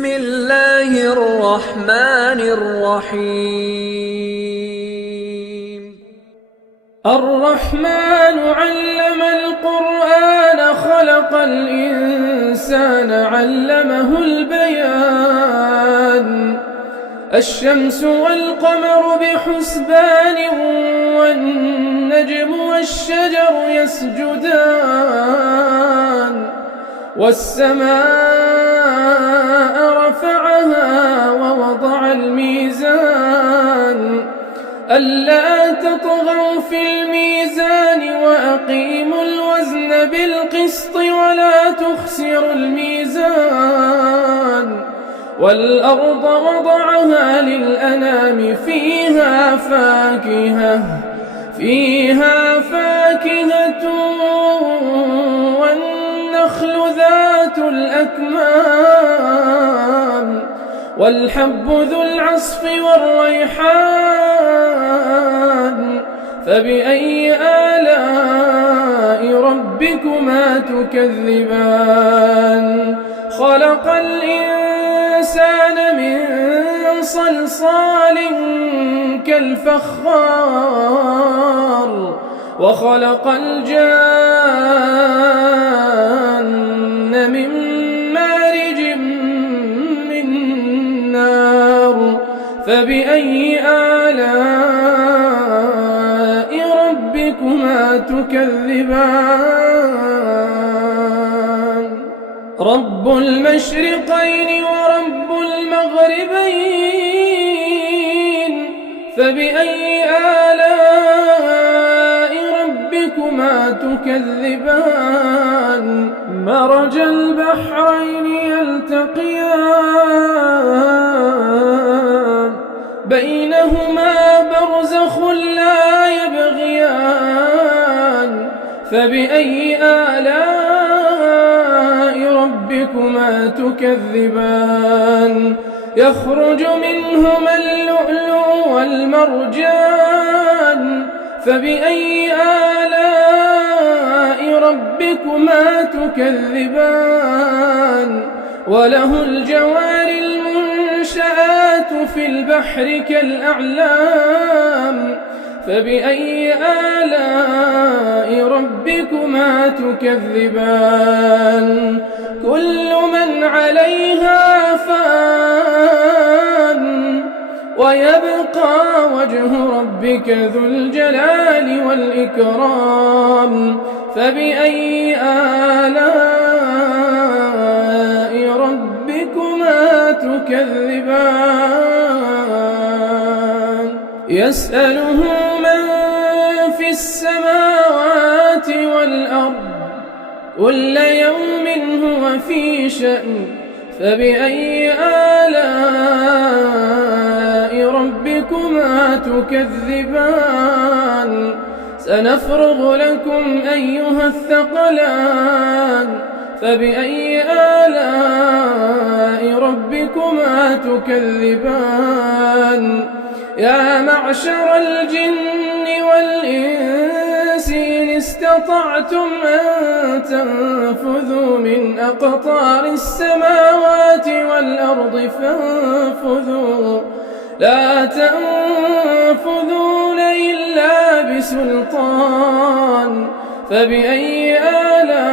بسم الله الرحمن الرحيم. الرحمن علم القرآن خلق الإنسان علمه البيان. الشمس والقمر بحسبان والنجم والشجر يسجدان والسماء رفعها ووضع الميزان ألا تطغوا في الميزان وأقيموا الوزن بالقسط ولا تخسروا الميزان والأرض وضعها للأنام فيها فاكهة والنخل ذات الأكمام والحب ذو العصف والريحان فبأي آلاء ربكما تكذبان. خلق الإنسان من صلصال كالفخار وخلق الجان من مارج من نار فبأي آلاء ربكما تكذبان. رب المشرقين ورب المغربين فبأي آلاء ربكما تكذبان. مرج البحرين يلتقيان بينهما برزخ لا يبغيان فبأي آلاء ربكما تكذبان. يخرج منهما اللؤلؤ والمرجان فبأي آلاء ربكما تكذبان. وله الجوار المنشآت في البحر كالأعلام فبأي آلاء ربكما تكذبان. كل من عليها فان ويبقى وجه ربك ذو الجلال والإكرام فبأي آلاء ربكما تكذبان. يسأله من في السماوات والأرض كل يوم هو في شأن فبأي آلاء ربكما تكذبان. سنفرغ لكم أيها الثقلان فبأي آلاء ربكما تكذبان. يا معشر الجن والإنس إن استطعتم أن تنفذوا من أقطار السماوات والأرض فانفذوا لا تنفذون إلا بسلطان فبأي آلاء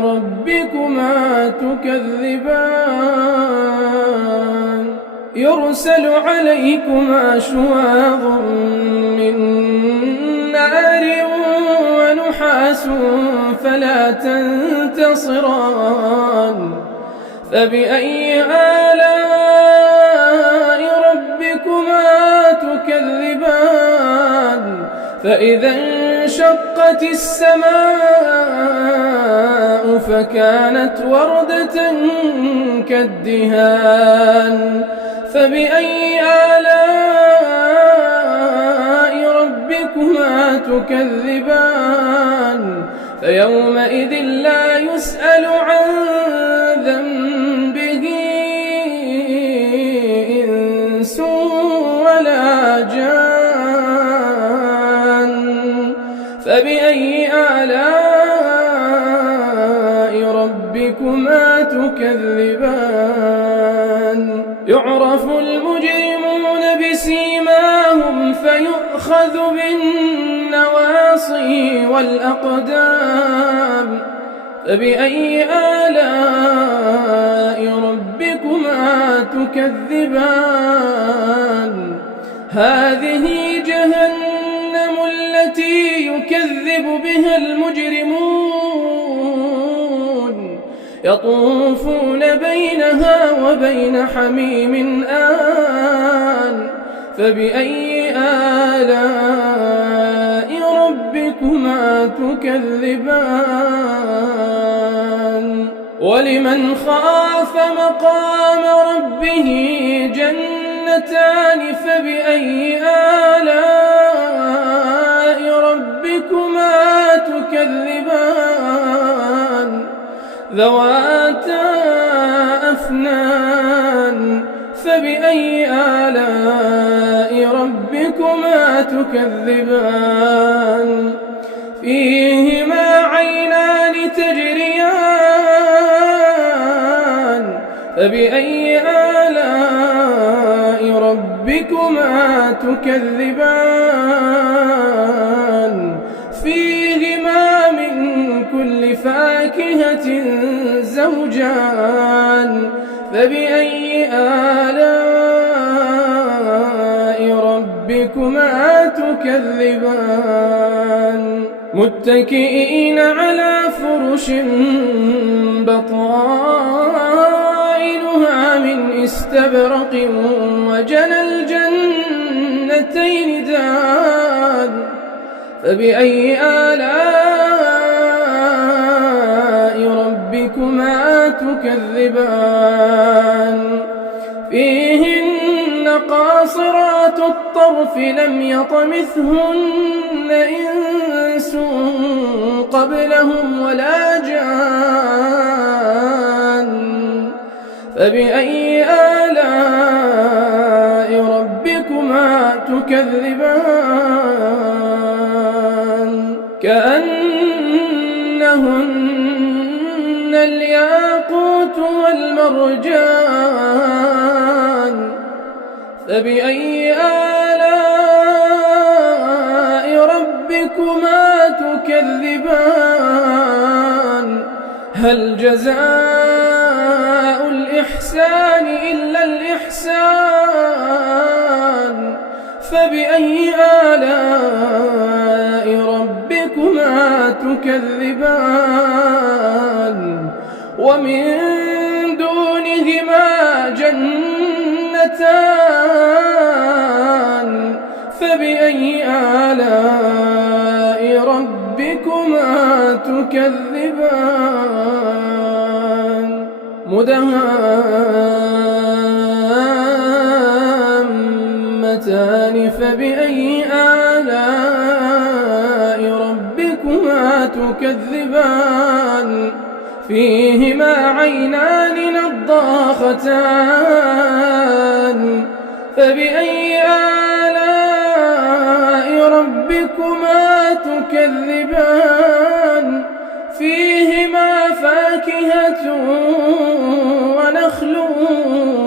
ربكما تكذبان. يرسل عليكما شواظ من نار ونحاس فلا تنتصران فبأي آلاء ربكما تكذبان. فإذا انشقت السماء فكانت وردة كالدهان فبأي آلاء ربكما تكذبان. فيومئذ لا يسأل عن ذنبه إنس ولا جان فبأي آلاء ربكما تكذبان. تكذبان يعرف المجرمون بسيماهم فيؤخذ بالنواصي والأقدام فبأي آلاء ربكما تكذبان هذه جهنم التي يكذب بها المجرمون يطوفون بينها وبين حميم آن فبأي آلاء ربكما تكذبان ولمن خاف مقام ربه جنتان فبأي آلاء ربكما تكذبان ذواتا أفنان فبأي آلاء ربكما تكذبان فيهما عينان تجريان فبأي آلاء ربكما تكذبان فيهما من كل فاكهة زوجان فبأي آلاء ربكما تكذبان متكئين على فرش بطائنها من استبرق وجنى الجنتين دان فبأي آلاء ربكما تكذبان فيهن قاصرات الطرف لم يطمثهن إنس قبلهم ولا جان فبأي آلاء ربكما تكذبان كأنهن الياقوت والمرجان فبأي آلاء ربكما تكذبان هل جزاء الإحسان إلا الإحسان فبأي آلاء ربكما تكذبان ومن دونهما جنتان فبأي آلاء ربكما تكذبان مدهامتان فبأي آلاء ربكما تكذبان فيهما عينان نضاختان فبأي آلاء ربكما تكذبان فيهما فاكهة ونخل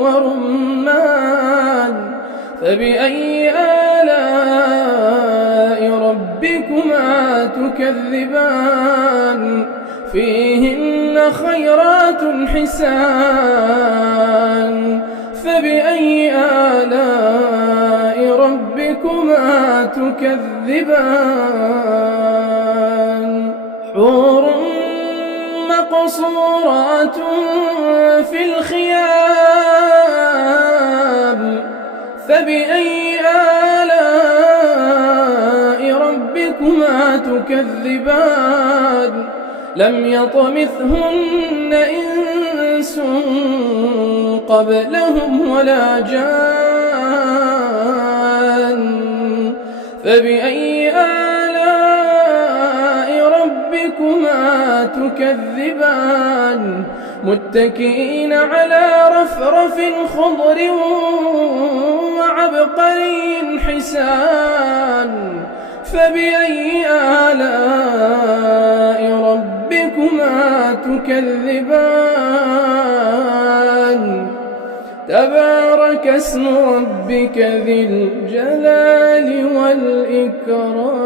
ورمان فبأي آلاء ربكما تكذبان فيهن خيرات حسان فبأي آلاء ربكما تكذبان حور مقصورات في الخيام فبأي آلاء ربكما تكذبان لم يطمثهن إنس قبلهم ولا جان فبأي آلاء ربكما تكذبان متكئين على رفرف خضر وعبقري حسان فبأي آلاء ربكما تكذبان تبارك اسم ربك ذي الجلال والإكرام.